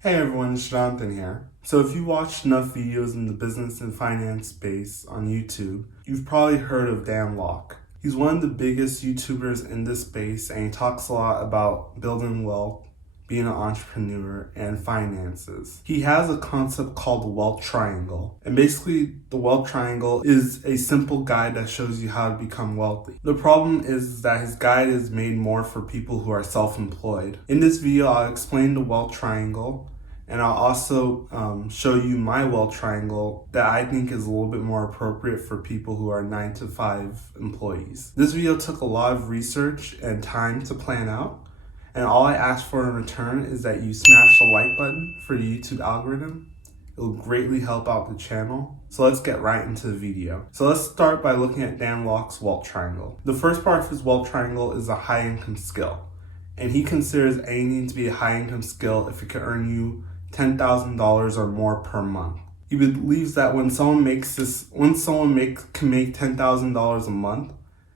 Hey everyone, it's Jonathan here. So if you watched enough videos in the business and finance space on YouTube, you've probably heard of Dan Lok. He's one of the biggest YouTubers in this space, and he talks a lot about building wealth, being an entrepreneur, and finances. He has a concept called the wealth triangle. And basically, the wealth triangle is a simple guide that shows you how to become wealthy. The problem is that his guide is made more for people who are self-employed. In this video, I'll explain the wealth triangle, and I'll also show you my wealth triangle that I think is a little bit more appropriate for people who are 9-to-5 employees. This video took a lot of research and time to plan out. And all I ask for in return is that you smash the like button for the YouTube algorithm. It will greatly help out the channel. So let's get right into the video. So let's start by looking at Dan Lok's wealth triangle. The first part of his wealth triangle is a high income skill. And he considers aiming to be a high income skill if it can earn you $10,000 or more per month. He believes that when someone can make $10,000 a month,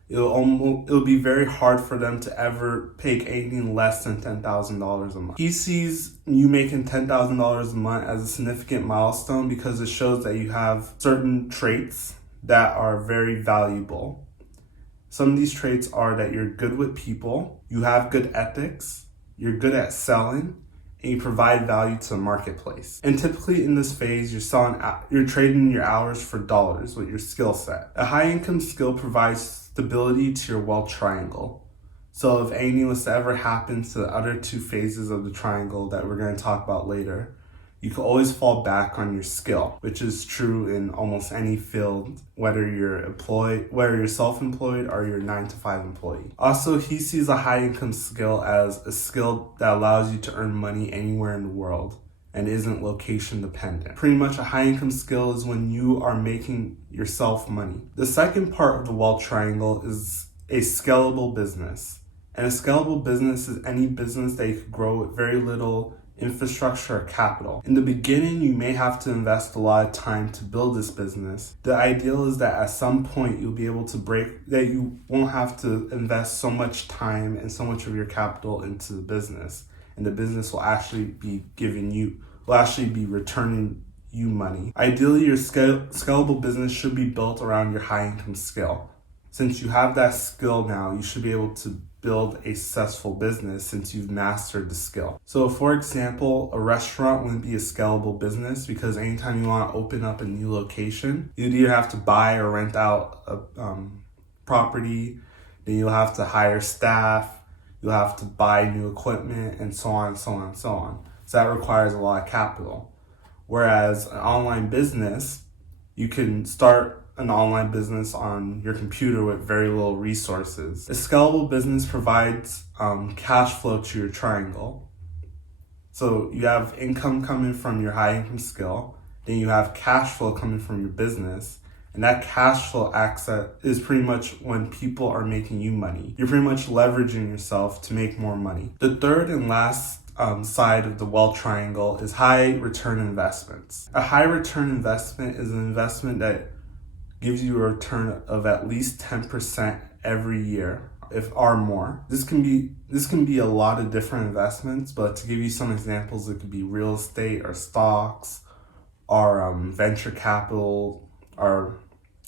it'll be very hard for them to ever take anything less than $10,000 a month. He sees you making $10,000 a month as a significant milestone because it shows that you have certain traits that are very valuable. Some of these traits are that you're good with people, you have good ethics, you're good at selling, and you provide value to the marketplace. And typically in this phase, you're trading your hours for dollars with your skill set. A high income skill provides stability to your wealth triangle. So if anything was to ever happen to the other two phases of the triangle that we're going to talk about later, you can always fall back on your skill, which is true in almost any field, whether you're self-employed or you're a 9-to-5 employee. Also, he sees a high income skill as a skill that allows you to earn money anywhere in the world and isn't location dependent. Pretty much a high income skill is when you are making yourself money. The second part of the wealth triangle is a scalable business. And a scalable business is any business that you could grow with very little infrastructure or capital. In the beginning, you may have to invest a lot of time to build this business. The ideal is that at some point you'll be able to that you won't have to invest so much time and so much of your capital into the business. And the business will actually be returning you money. Ideally, your scalable business should be built around your high income skill. Since you have that skill now, you should be able to build a successful business since you've mastered the skill. So for example, a restaurant wouldn't be a scalable business because anytime you want to open up a new location, you'd either have to buy or rent out a property, then you'll have to hire staff, you'll have to buy new equipment, and so on and so on and so on. So that requires a lot of capital. Whereas an online business, you can start an online business on your computer with very little resources. A scalable business provides cash flow to your triangle. So you have income coming from your high income skill, then you have cash flow coming from your business, and that cash flow access is pretty much when people are making you money. You're pretty much leveraging yourself to make more money. The third and last side of the wealth triangle is high return investments. A high return investment is an investment that gives you a return of at least 10% every year, or more. This can be a lot of different investments, but to give you some examples, it could be real estate or stocks or venture capital or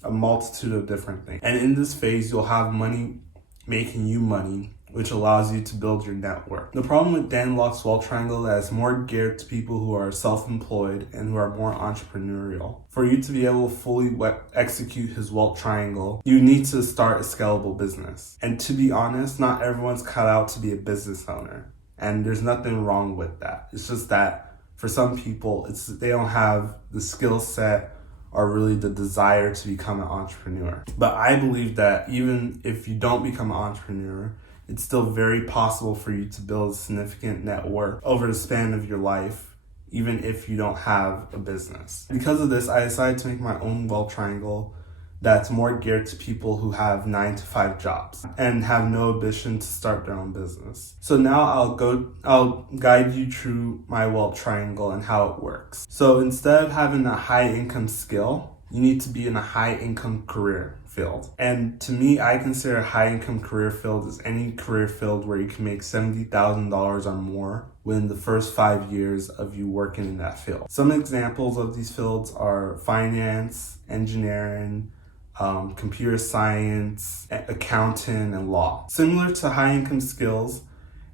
a multitude of different things. And in this phase, you'll have money making you money, which allows you to build your network. The problem with Dan Lok's wealth triangle is that it's more geared to people who are self-employed and who are more entrepreneurial. For you to be able to fully execute his wealth triangle, you need to start a scalable business. And to be honest, not everyone's cut out to be a business owner. And there's nothing wrong with that. It's just that for some people, they don't have the skill set or really the desire to become an entrepreneur. But I believe that even if you don't become an entrepreneur, it's still very possible for you to build a significant net worth over the span of your life, even if you don't have a business. Because of this, I decided to make my own wealth triangle that's more geared to people who have 9-to-5 jobs and have no ambition to start their own business. So now I'll guide you through my wealth triangle and how it works. So instead of having a high income skill, you need to be in a high income career. field. And to me, I consider a high income career field as any career field where you can make $70,000 or more within the first 5 years of you working in that field. Some examples of these fields are finance, engineering, computer science, accounting, and law. Similar to high income skills,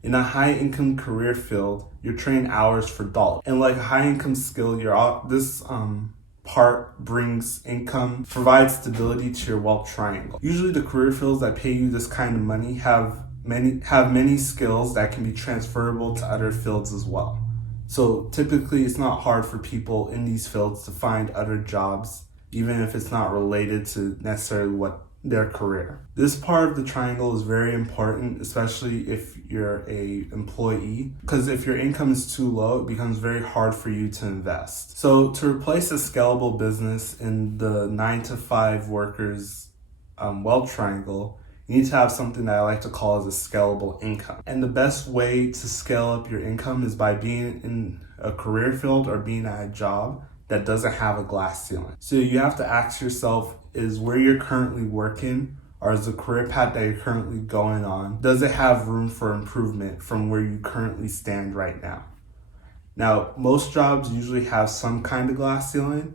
in a high income career field, you're trained hours for dollars. And like a high income skill, this part brings income, provides stability to your wealth triangle. Usually the career fields that pay you this kind of money have many skills that can be transferable to other fields as well. So typically it's not hard for people in these fields to find other jobs, even if it's not related to necessarily what their career. This part of the triangle is very important, especially if you're an employee, because if your income is too low, it becomes very hard for you to invest. So to replace a scalable business in the 9-to-5 workers wealth triangle, you need to have something that I like to call as a scalable income. And the best way to scale up your income is by being in a career field or being at a job that doesn't have a glass ceiling. So you have to ask yourself, is where you're currently working, or is the career path that you're currently going on, does it have room for improvement from where you currently stand right now? Now, most jobs usually have some kind of glass ceiling,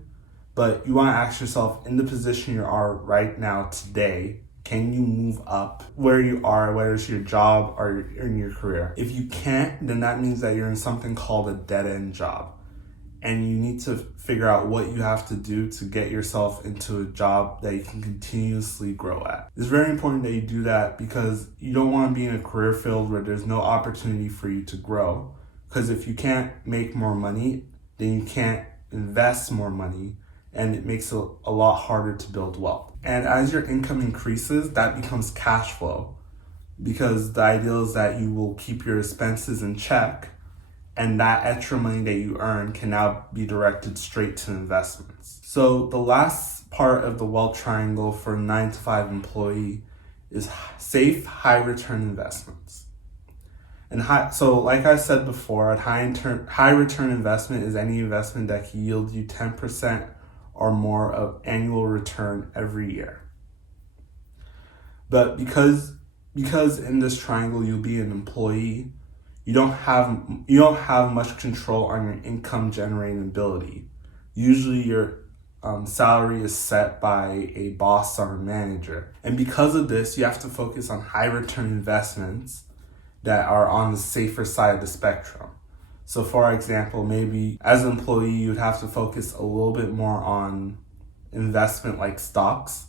but you want to ask yourself, in the position you are right now today, can you move up where you are, whether it's your job or in your career? If you can't, then that means that you're in something called a dead-end job. And you need to figure out what you have to do to get yourself into a job that you can continuously grow at. It's very important that you do that because you don't want to be in a career field where there's no opportunity for you to grow. Because if you can't make more money, then you can't invest more money, and it makes it a lot harder to build wealth. And as your income increases, that becomes cash flow, because the idea is that you will keep your expenses in check, and that extra money that you earn can now be directed straight to investments. So the last part of the wealth triangle for a 9-to-5 employee is safe, high return investments. And so like I said before, a high return investment is any investment that can yield you 10% or more of annual return every year. But because in this triangle you'll be an employee, you don't have much control on your income generating ability. Usually your salary is set by a boss or a manager. And because of this, you have to focus on high return investments that are on the safer side of the spectrum. So for example, maybe as an employee, you'd have to focus a little bit more on investment like stocks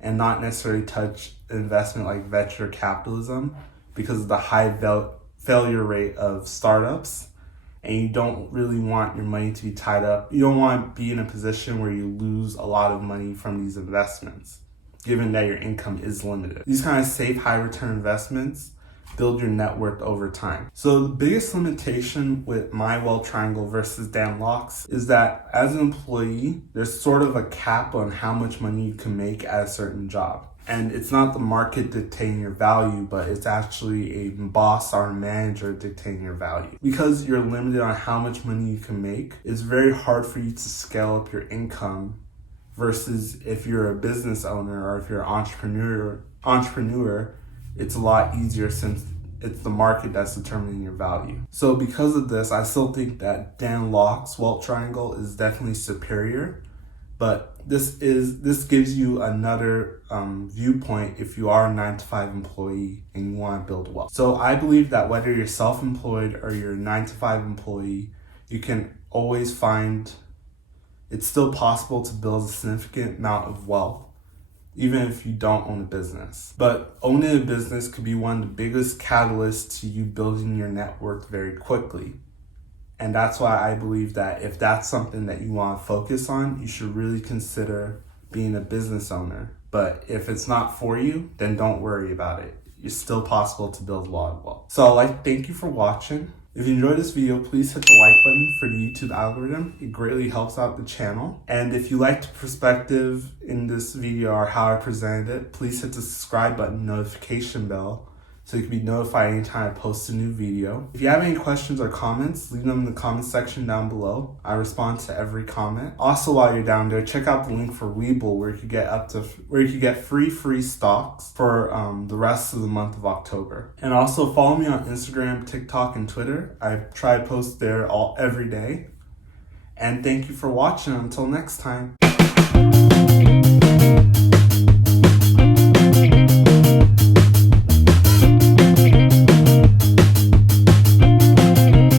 and not necessarily touch investment like venture capitalism because of the high failure rate of startups, and you don't really want your money to be tied up. You don't want to be in a position where you lose a lot of money from these investments, given that your income is limited. These kind of safe, high return investments build your net worth over time. So the biggest limitation with my wealth triangle versus Dan Locke's is that as an employee, there's sort of a cap on how much money you can make at a certain job. And it's not the market dictating your value, but it's actually a boss or a manager dictating your value. Because you're limited on how much money you can make, it's very hard for you to scale up your income versus if you're a business owner or if you're an entrepreneur, it's a lot easier since it's the market that's determining your value. So because of this, I still think that Dan Locke's wealth triangle is definitely superior. But this gives you another viewpoint if you are a 9-to-5 employee and you want to build wealth. So I believe that whether you're self-employed or you're a 9-to-5 employee, you can always find it's still possible to build a significant amount of wealth, even if you don't own a business. But owning a business could be one of the biggest catalysts to you building your net worth very quickly. And that's why I believe that if that's something that you want to focus on, you should really consider being a business owner. But if it's not for you, then don't worry about it. It's still possible to build a lot of wealth. So thank you for watching. If you enjoyed this video, please hit the like button for the YouTube algorithm. It greatly helps out the channel. And if you liked the perspective in this video or how I presented it, please hit the subscribe button, notification bell, so you can be notified anytime I post a new video. If you have any questions or comments, leave them in the comment section down below. I respond to every comment. Also, while you're down there, check out the link for Webull where you could get free stocks for the rest of the month of October. And also follow me on Instagram, TikTok, and Twitter. I try to post there every day. And thank you for watching. Until next time.